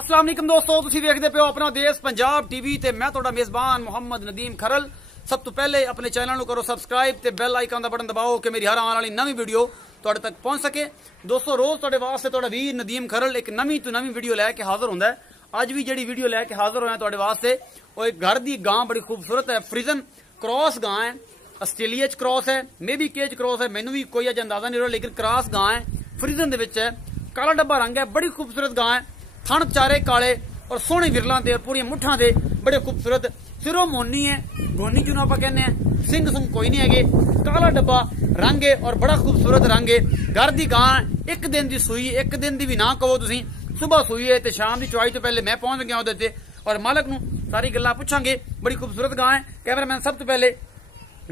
अस्सलाम वालेकुम दोस्तों, तुसीं देखदे पियो अपना देश पंजाब टीवी ते मैं तुहाडा मेजबान मोहम्मद नदीम खरल। सब तो पहले अपने चैनल को करो सब्सक्राइब ते बेल आइकन का बटन दबाओ कि मेरी हर आने वाली नवी वीडियो तुहाडे तक पहुंच सके। दोस्तों, रोज तुहाडे वास्ते तुहाडा वीर नदीम खरल एक नवी तो नवी वीडियो लैके हाजिर हुंदा है। अज भी जिहड़ी वीडियो लैके हाजिर होया तुहाडे वास्ते वो एक घर दी गां बड़ी खूबसूरत है। फ्रीजन क्रॉस गां है, आस्ट्रेलिया च क्रॉस है, मे बी केज क्रॉस है, मैनू भी कोई अज अंदाजा नहीं रहा, लेकिन क्रॉस गां है, फ्रीजन दे विच है, काला डब्बा रंग है, बड़ी खूबसूरत गां है। थण चारे काले और सोहने विरलों दे पूरी मुठा दे बड़े खूबसूरत। सिरों मोनी है, गोनी जिन्हों आप कहने सिंह सुंह कोई नहीं है, काला डब्बा रंग है और बड़ा खूबसूरत रंग है। घर की गां एक दिन की सूई, एक दिन की भी ना कहो तुसीं, सुबह सूई है तो शाम की चुवाई तो पहले मैं पहुंच गया उहदे ते और मालक नूं सारी गल्लां पुछांगे। बड़ी खूबसूरत गां है। कैमरामैन सब तो पहले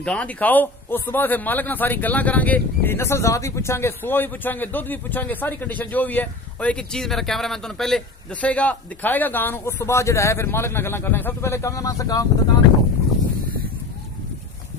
गां दिखाओ, उस सुबह से मालक ना सारी गल्लां करांगे, नस्ल जात भी पूछांगे, सुआ भी पूछांगे, दुध भी पूछांगे, सारी कंडीशन जो भी है और एक एक चीज मेरा कैमरामैन तुहानूं पहले दसेगा, दिखाएगा गां नूं, उस सुबह जिहड़ा है फिर मालक नाल गल्लां करदांगे। सब तो पहले कैमरामैन से गां दिखाओ।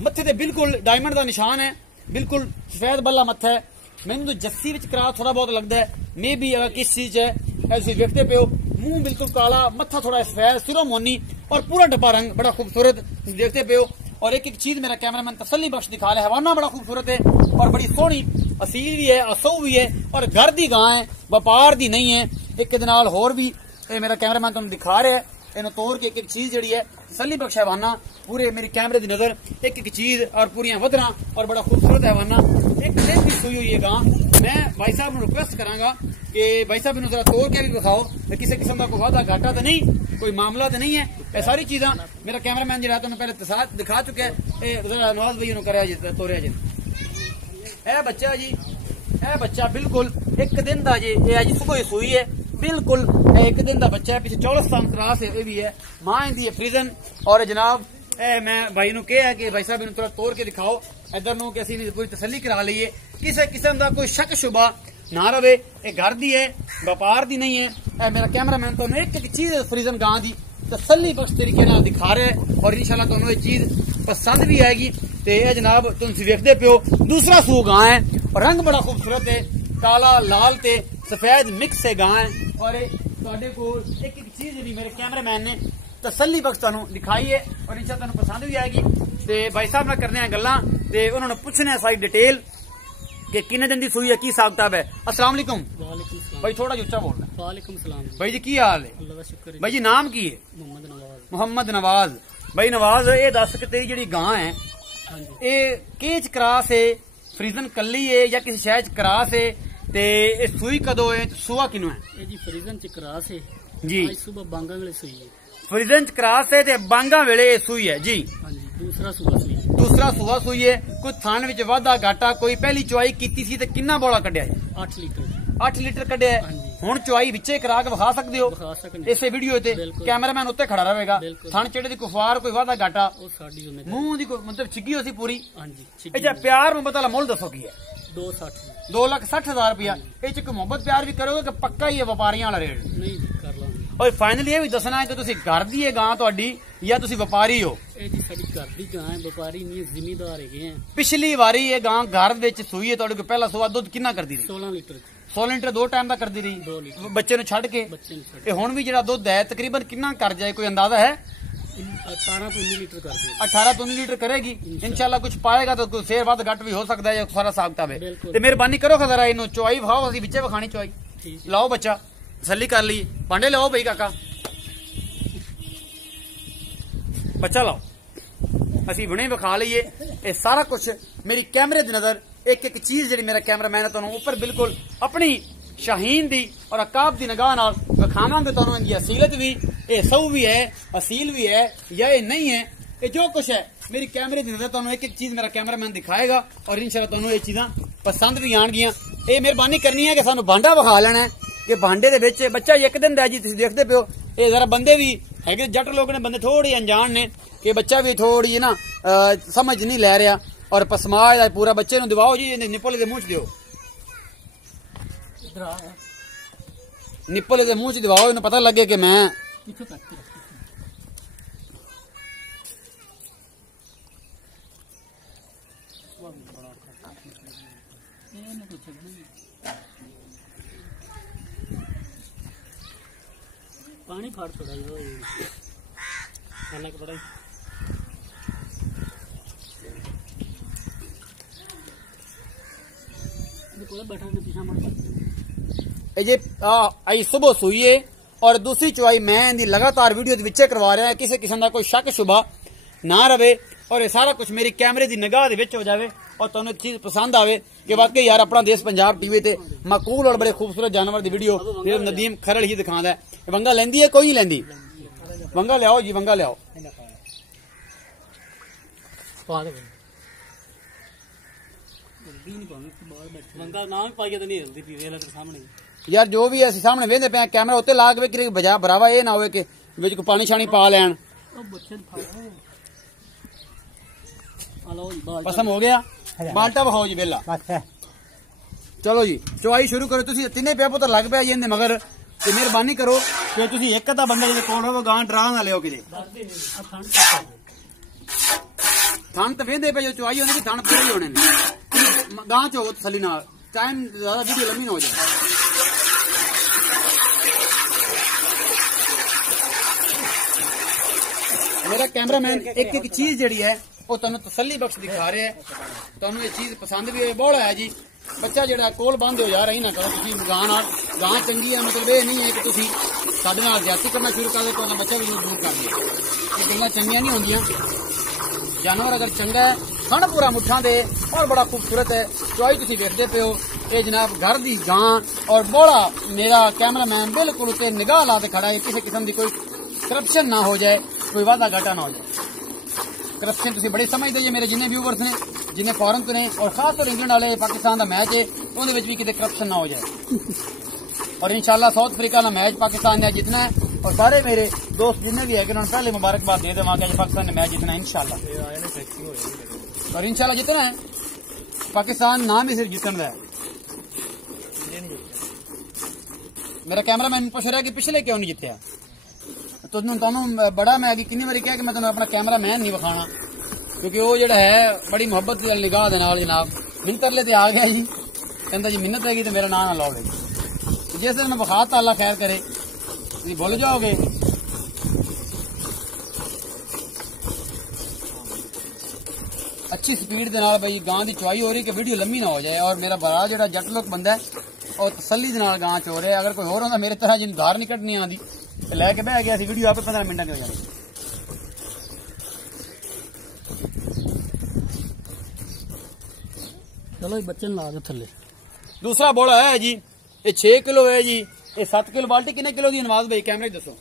मत्थे ते बिल्कुल डायमंड का निशान है, बिल्कुल सफेद बल्ला मत्था है। मैनूं तो जस्सी विच क्रास थोड़ा बहुत लगता है, मे बी अगर किस चीज है तुसीं देखते पे हो। मुंह बिल्कुल काला, मत्था थोड़ा सफेद, सिरों मोनी और पूरा डब्बा रंग बड़ा खूबसूरत तुसीं देखते पे हो। और एक एक चीज मेरा कैमरामैन तसल्ली बख्श दिखा रहा है। हवाना बड़ा खूबसूरत है और बड़ी सोहनी असील भी है, असो भी है और घर की गां है, व्यापार की नहीं है। एक नाल होर भी मेरा कैमरामैन तुहानूं दिखा रहा है, इन्हें तोड़ के एक एक चीज जी है तसल्ली बख्श हैवाना। पूरे मेरी कैमरे की नजर एक एक चीज और पूरी वधना और बड़ा खूबसूरत हैवाना। एक दिन की सूई हुई है गां। मैं भाई साहब को रिक्वेस्ट करांगा कि भाई साहब इन्हें जरा तोड़ के भी दिखाओ, किसी किस्म का कोई वादा घाटा तो नहीं, कोई मामला तो नहीं है। ये सारी चीजा मेरा कैमरामैन जो पहले दिखा चुका है। नवाज भाई करे तोड़िया जी, ए बच्चा जी, ए बच्चा बिल्कुल एक दिन का जी, ये सुबह सूई है, बिल्कुल एक दिन का बच्चा है। पीछे 14 क्रॉस है, भी है, मां इंदी है फ्रीजन। और जनाब मैं भाई नूं कहा कि भाई साहब इन्हें थोड़ा तोड़ के दिखाओ इधर नूं कि असीं पूरी तसल्ली करा लीए, किसी किस्म का कोई शक शुबा ना रहे। ये घर दी है, व्यापार दी नहीं है। मेरा कैमरामैन तुहानूं एक एक चीज फ्रीजन गां दी तसल्ली बख्श तरीके नाल दिखा रहा है और इंशाल्लाह तुहानूं ये चीज पसंद भी आएगी। तो यह जनाब तुसीं वेखदे पियो, दूसरा सूह गां है और रंग बड़ा खूबसूरत है, काला लाल ते सफेद मिक्स है गां है। और तुहाडे कोल एक एक चीज जी मेरे कैमरामैन ने तसल्ली बख्श तुहानूं दिखाई है और इंशाल्लाह तुहानूं पसंद भी आएगी। तो भाई साहब नाल करने गल्लां ते उन्होंने पूछने सारी डिटेल कि किन्ने दिन की सूई है, की हिसाब किताब है। अस्सलाम वालेकुम भाई, थोड़ा उच्चा बोलना। वालेकुम सलाम भाई जी, की हाल है? अल्लाह दा शुक्र है भाई जी। नाम की है? मोहम्मद नवाज। भाई नवाज, ये दस कि तेरी जी गां है ये केज क्रास है, फ्रीजन कली है या किसी शहर च क्रास है? ते सूई कदों है, सुआ किनू है? जी फ्रीजन च क्रास है जी, सुबह बांगा वेले सूई है। फ्रीजन च क्रास है ते बांगा वेले सूई है जी। दूसरा सुबह सूई, दूसरा सुबह सूई है। कोई थान विच वाधा घाटा, कोई पहली चुवाई कीती सी ते किन्ना बोला कढ़िया है? 8 लीटर। 8 लीटर कढ़िया है। हुण चुवाई विचे करा के विखा सकदे हो इसे वीडियो ते? कैमरामैन उत्ते खड़ा रहेगा। थान चेड़े दी कुफार कोई वाधा घाटा, मुंह दी मतलब छिगी हो सी पूरी। अच्छा, प्यार मोहब्बत वाला मुल दसो की है? 2,60,000 रुपया। ये च मोहब्बत प्यार भी करोगे कि पक्का ही है व्यापारियों वाला रेट? नहीं कर लो। और फाइनली ये भी दसना है कि तुसी घर दी है गां तुहाडी या तुसी व्यापारी हो? जी साडी घर दी गां है, व्यापारी नहीं, जिमीदार है। पिछली बारी ये गां घर विच सूई है तुहाडे को, पहला सुआ दुध कितना करदी रही? 16 लीटर। 16 लीटर 2 टाइम का करदी रही, 2 लीटर बच्चे नूं छड्ड के। ते हुण भी जिहड़ा दुध है तकरीबन कितना कर जाए, कोई अंदाजा है? 18 तो 19 लीटर कर दे। 18 तो 19 लीटर करेगी इंशाल्लाह। कुछ पाएगा तो कुछ शेर वध घट भी हो सकता है, सारा साग किताब है। तो मेहरबानी करो जरा इन्हों चुवाई विखाओ, असीं विचे विखानी चुवाई। लाओ बच्चा, तसल्ली कर ली, भांडे लाओ भाई काका, बच्चा लाओ, असीं हुणे विखा लीए। ये सारा कुछ मेरी कैमरे की नजर एक एक चीज जी मेरा कैमरामैन है तुहानूं ऊपर बिल्कुल अपनी शाहीन दी और अकाब की निगाह नाल विखावांगे। तुहानूं इनकी असीलत भी, ये सऊ भी है, असील भी है या ये नहीं है, ये जो कुछ है मेरी कैमरे की नजर तुहानूं एक एक चीज मेरा कैमरामैन दिखाएगा और इंशाल्लाह तुहानूं ये चीज़ां पसंद भी आउणगियां। ये मेहरबानी करनी है कि सानूं भांडा विखा लेना है कि भांडे दे विच बच्चा एक दिन दा जी तुसीं देखदे पियो। ये जरा बंदे भी है, जट लोग ने बंदे थोड़ी अनजान ने कि बच्चा भी थोड़ी ना समझ नहीं लै रहा और पसमाज पूरा बच्चे नूं दिवाओ जी, निप्पल दे मुंह च दिओ, निप्पल दे मुंह च दिवाओ, इन्हें पता लगे कि मैं पानी फाड़ थोड़ा खाना बड़ा बैठा के पीछा मर ये आई सुबह सूई है और दूसरी चुवाई मैं दी लगातार वीडियो दे विच करवा रहा है, किसी किस्म का कोई शक शुबा ना रहे और ये सारा कुछ मेरी कैमरे की निगाह दे विच हो जाए और तुहानू चीज पसंद आवे कि वाकई यार अपना देश पंजाब टीवी ते माकूल और बड़े खूबसूरत जानवर की वीडियो नदीम खरड़ ही दिखांदा है। वंगा लेंदी है कोई नहीं लेंदी? वंगा लियाओ जी, वंगा लियाओ। वंगा नाम ही पाइए तो नहीं हिलदी पी वेला के सामने यार जो भी है सामने वेंदे पे कैमरा उत्ते ला के कि बजा बरावा ये ना होवे कि विच कोई पानी शानी पा लैन। पसंद हो गया? बाल्टा बखाओ जी वेला। चलो जी चुवाई शुरू करो। तुसी तिने पे पुत्र लग पिया जी इहदे मगर ते मेहरबानी करो कि तुसी एक अद्धा बंदा जिहदे कोल होवे गां डरा ना लियो किते। थन तो वेंदे पे जो चुवाई होने की थन पूरे ही होने ने। गां चो तसल्ली नाल टाइम ज्यादा वीडियो लंबी ना हो जाए। मेरा कैमरामैन एक एक चीज जड़ी है वो तुहानू तसल्ली बख्श दिखा रहे है। तुहानू ये चीज पसंद भी है बोला है जी। बच्चा जड़ा कोल बंद हो जा रही ना करो तुसी गां चंगी है, मतलब ये नहीं है कि तुसी साडे नाल ज्यादती करना शुरू कर दो तो बच्चा भी दूर कर दिया। ये गल्लां चंगियां नहीं होंदियां। जानवर अगर चंगा है खाना पूरा मुठा दे और बड़ा खूबसूरत है। चुवाई तुसी देखते पे हो ये जनाब घर दी गां और बोला मेरा कैमरामैन बिल्कुल उत्ते निगाह ला के खड़ा है। किसी किस्म की कोई करप्शन ना हो जाए, कोई वादा घाटा ना हो जाए। करप्शन तुसी बड़े समझदे जे मेरे जिन्ने व्यूवर्स ने जिन्ने फॉरन तो ने और खास तौर इंग्लैंड वाले पाकिस्तान का मैच है उहदे विच भी किते करप्शन ना हो जाए। और इंशाल्लाह साउथ अफ्रीका का मैच पाकिस्तान ने जीतना है और सारे मेरे दोस्त जिन्ने भी है कि उन्होंने पहले मुबारकबाद दे देवांगे कि पाकिस्तान ने मैच जीतना है इंशाल्लाह। और इंशाल्लाह जीतना है पाकिस्तान नाम ही सिर्फ जीतन है। मेरा कैमरामैन पूछ रहा है कि पिछले क्यों नहीं जीतया। तो बड़ा मैं अभी कितनी बारी कहा कि मैं तुम्हें अपना कैमरामैन नहीं विखाना क्योंकि वो जो है बड़ी मुहब्बत की निगाह दे नाल जनाब मिन्नतरले ते आ गया जी। कहता जी मिन्नत हैगी तो मेरा नाम ना लाओ। जिस दिन मैं विखाता अल्लाह खैर करे तुम भूल जाओगे। अच्छी स्पीड दे नाल भाई गां की चुवाई हो रही कि वीडियो लंबी ना हो जाए। और मेरा बड़ा जो जट लोग बंदा है और तसल्ली दे नाल गां चो रहा है। अगर कोई होर होंदा मेरे तरह जिन धार नहीं कटनी आंदी लैके बह गया वीडियो आप 15 मिनट हो जाए। चलो बच्चे ला के थले। दूसरा बोला है जी ये 6 किलो है जी। ये 7 किलो बाल्टी कितने किलो की नवाज भाई कैमरे दसो।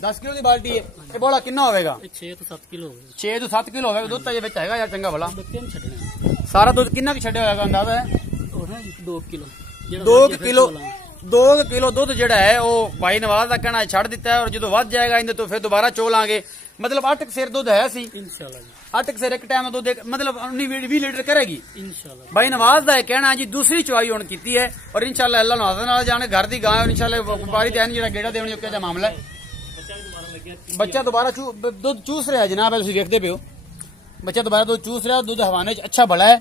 10 किलो की बाल्टी है। ये बोला कितना होगा? 6 तो 7 किलो 6 तो 7 किलो होगा। दुध तो ये हैगा यार चंगा भला। बच्चे नहीं छड़ने सारा दुध कितना की छड़े होगा अंदाजा है? 2 किलो 2 किलो दुध जड़ा है वो भाई नवाज का कहना छड़ दिता है और जो वध जाएगा इन्हें तो फिर दोबारा चो लांगे। मतलब 8 सेर दुध है सी इंशाल्लाह। 8 सेर एक टाइम दुध मतलब 19-20 लीटर करेगी इंशाल्लाह। भाई नवाज का कहना जी दूसरी चुवाई होने की है और इंशाल्लाह अल्लाह नाल जाने घर की गां और इंशाल्लाह व्यापारी तैन जो गेड़ा देने का मामला है। बच्चा दोबारा दुध चूस रहा है जनाब तुम देखते पे हो। बच्चा दोबारा दुध चूस रहा है। दुध हवाने अच्छा बड़ा है।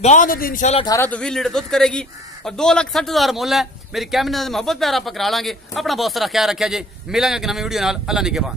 गां दुध इंशाल्लाह 18 तो 20 लीटर दुध करेगी और 2,60,000 मुल है। मेरी कैमरे मोहब्बत प्यार आप करा लांगे। अपना बहुत सारा ख्याल रखा जे। मिलेंगे कि नवी वीडियो नाल। अल्लाह निगहबान।